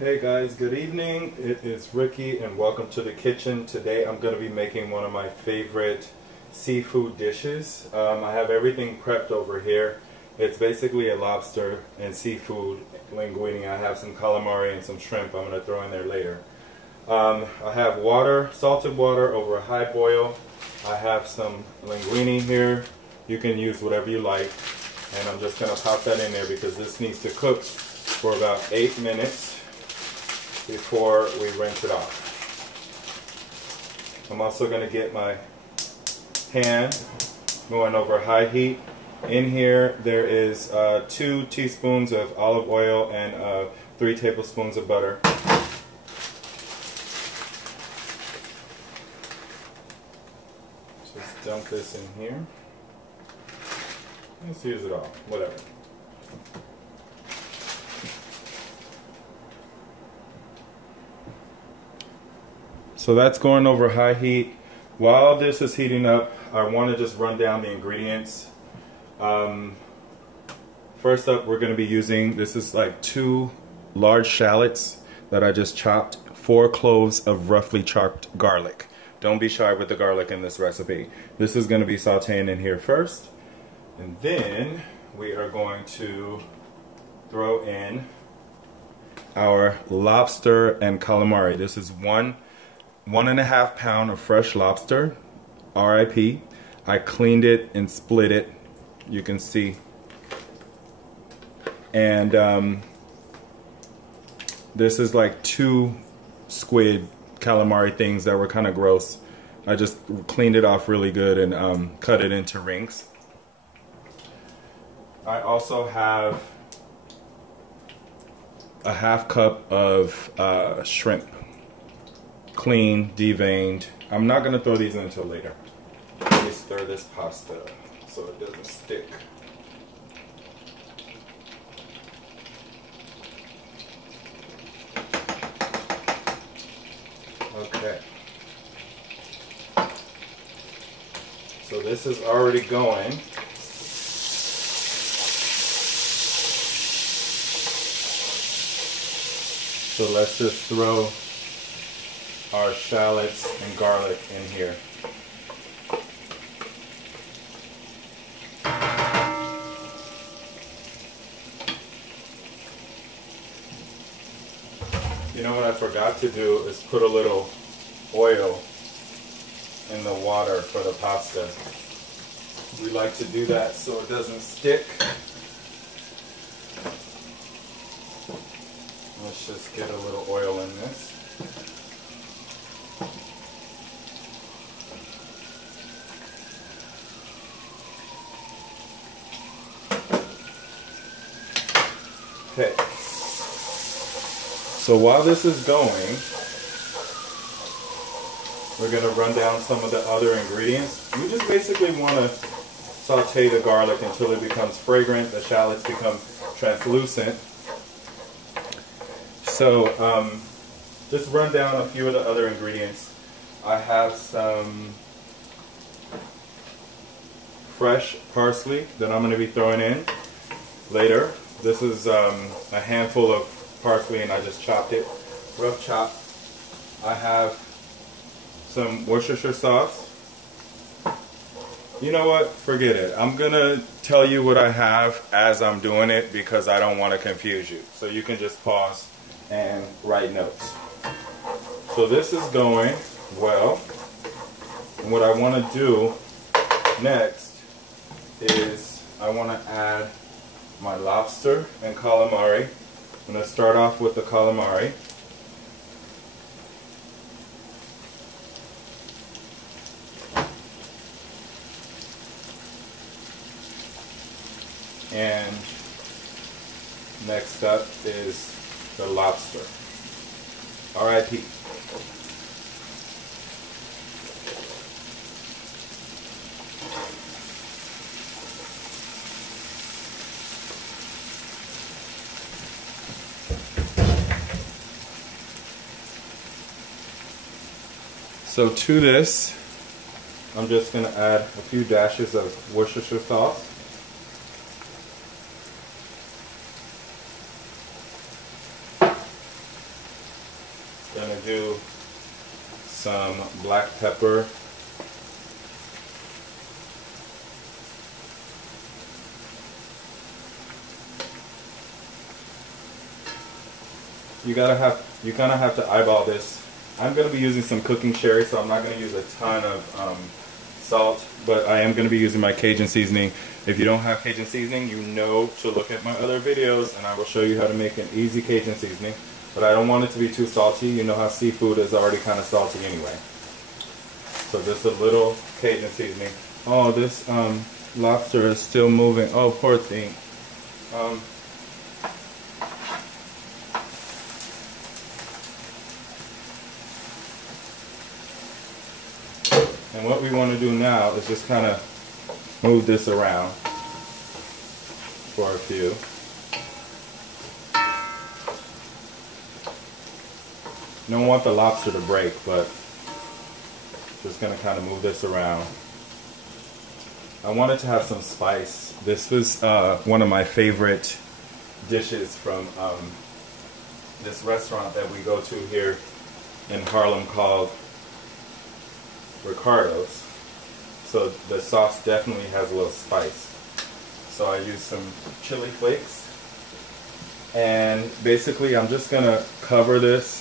Hey guys, good evening. It is Ricky and welcome to the kitchen. Today I'm going to be making one of my favorite seafood dishes. I have everything prepped over here. It's basically a lobster and seafood linguini. I have some calamari and some shrimp I'm going to throw in there later. I have water, salted water over a high boil. I have some linguini here. You can use whatever you like. And I'm just going to pop that in there because this needs to cook for about 8 minutes before we rinse it off. I'm also going to get my pan going over high heat. In here there is 2 teaspoons of olive oil and 3 tablespoons of butter. Just dump this in here. Let's use it all, whatever. So that's going over high heat. While this is heating up, I want to just run down the ingredients. First up, we're going to be using, this is like 2 large shallots that I just chopped, 4 cloves of roughly chopped garlic. Don't be shy with the garlic in this recipe. This is going to be sauteing in here first. And then we are going to throw in our lobster and calamari. This is 1.5 pound of fresh lobster, RIP. I cleaned it and split it, you can see. And this is like 2 squid calamari things that were kind of gross. I just cleaned it off really good and cut it into rings. I also have a 1/2 cup of shrimp. Clean, deveined. I'm not going to throw these in until later. Let me stir this pasta so it doesn't stick. Okay. So this is already going. So let's just throw our shallots and garlic in here. You know what I forgot to do is put a little oil in the water for the pasta. We like to do that so it doesn't stick. Let's just get a little oil in this. Okay. So while this is going, we're going to run down some of the other ingredients. You just basically want to saute the garlic until it becomes fragrant, the shallots become translucent. So just run down a few of the other ingredients. I have some fresh parsley that I'm going to be throwing in later. This is a handful of parsley and I just chopped it, rough chop. I have some Worcestershire sauce. You know what? Forget it. I'm going to tell you what I have as I'm doing it because I don't want to confuse you. So you can just pause and write notes. So this is going well. And what I want to do next is I want to add my lobster and calamari. I'm going to start off with the calamari. And next up is the lobster. RIP. So to this, I'm just going to add a few dashes of Worcestershire sauce. Gonna do some black pepper. You kind of have to eyeball this. I'm gonna be using some cooking sherry, so I'm not gonna use a ton of salt, but I am gonna be using my Cajun seasoning. If you don't have Cajun seasoning, you know to look at my other videos, and I will show you how to make an easy Cajun seasoning. But I don't want it to be too salty. You know how seafood is already kind of salty anyway. So just a little Cajun seasoning. Oh, this lobster is still moving. Oh, poor thing. And what we want to do now is just kind of move this around for a few. You don't want the lobster to break, but just going to kind of move this around. I wanted to have some spice. This was one of my favorite dishes from this restaurant that we go to here in Harlem called Ricardo's. So the sauce definitely has a little spice. So I use some chili flakes, and basically I'm just gonna cover this,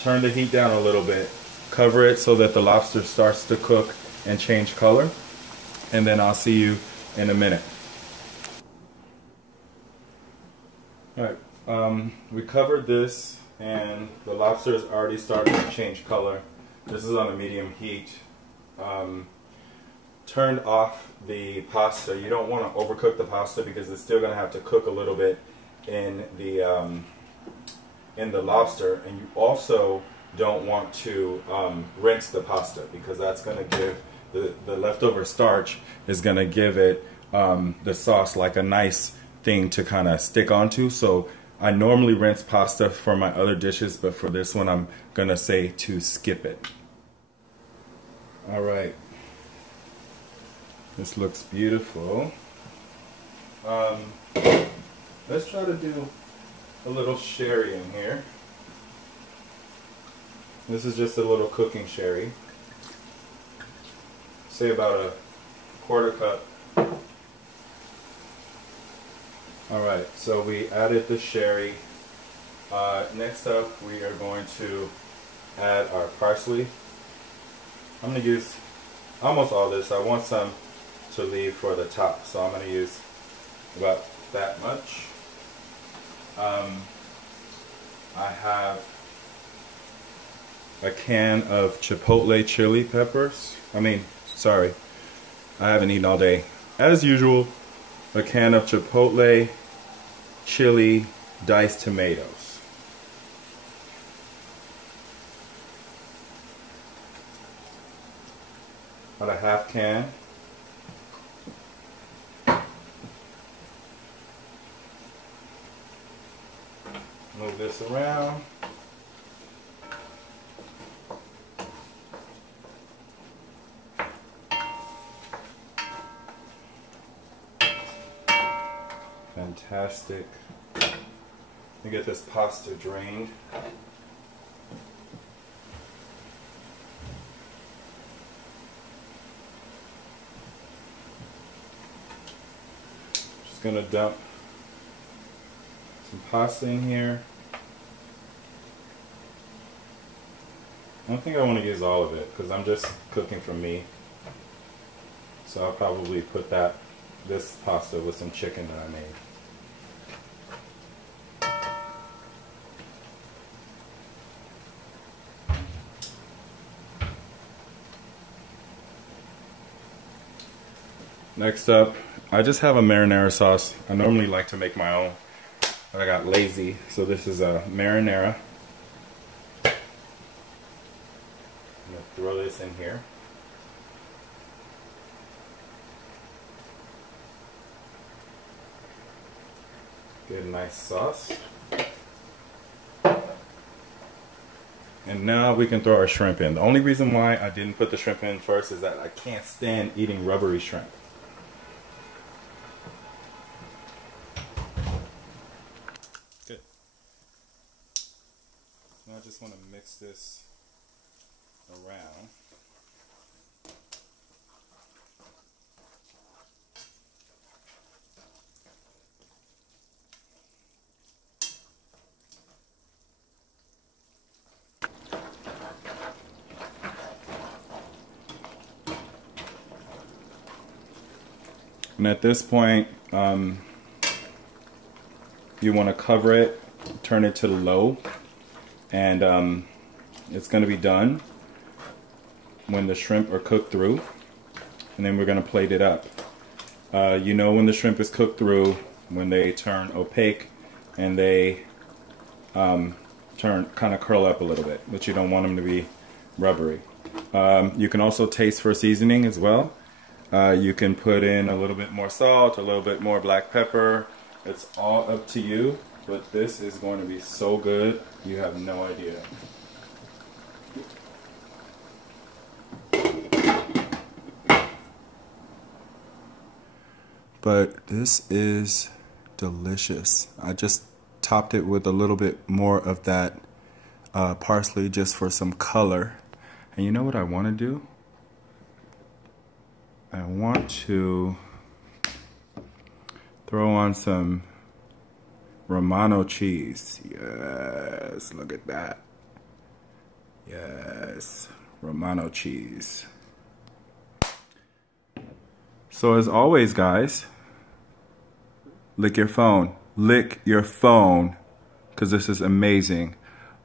turn the heat down a little bit, cover it so that the lobster starts to cook and change color, and then I'll see you in a minute. Alright, we covered this, and the lobster is already starting to change color. This is on a medium heat. Turned off the pasta. You don't want to overcook the pasta because it's still going to have to cook a little bit in the lobster, and you also don't want to rinse the pasta because that's going to give the leftover starch is going to give it the sauce like a nice thing to kind of stick onto. So I normally rinse pasta for my other dishes, but for this one I'm gonna say to skip it. Alright, this looks beautiful. Let's try to do a little sherry in here. This is just a little cooking sherry. Say about a quarter cup. Alright, so we added the sherry. Next up we are going to add our parsley. I'm going to use almost all this. I want some to leave for the top, so I'm going to use about that much. I have a can of chipotle chili peppers. I haven't eaten all day. As usual, a can of chipotle chili diced tomatoes. About a half can. Move this around. Fantastic. Let me get this pasta drained. Just gonna dump some pasta in here. I don't think I want to use all of it because I'm just cooking for me. So I'll probably put this pasta with some chicken that I made. Next up, I just have a marinara sauce. I normally like to make my own, but I got lazy, so this is a marinara. I'm gonna throw this in here. Get a nice sauce. And now we can throw our shrimp in. The only reason why I didn't put the shrimp in first is that I can't stand eating rubbery shrimp. Good. just want to mix this around. And at this point, you want to cover it, turn it to low, and it's going to be done when the shrimp are cooked through. And then we're going to plate it up. You know when the shrimp is cooked through, when they turn opaque and they kind of curl up a little bit, but you don't want them to be rubbery. You can also taste for seasoning as well. You can put in a little bit more salt, a little bit more black pepper. It's all up to you, but this is going to be so good, you have no idea. But this is delicious. I just topped it with a little bit more of that parsley just for some color. And you know what I want to do? I want to throw on some Romano cheese. Yes, look at that. Yes, Romano cheese. So as always, guys, lick your phone. Lick your phone, because this is amazing.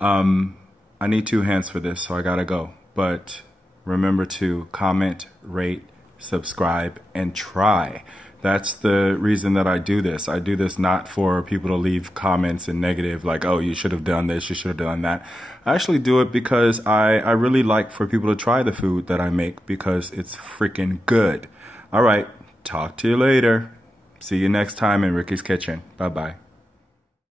I need 2 hands for this, so I gotta go. But remember to comment, rate, subscribe, and try. That's the reason that I do this. I do this not for people to leave comments and negative, like, oh, you should have done this, you should have done that. I actually do it because I really like for people to try the food that I make, because it's freaking good. All right, talk to you later. See you next time in Ricky's Kitchen. Bye-bye.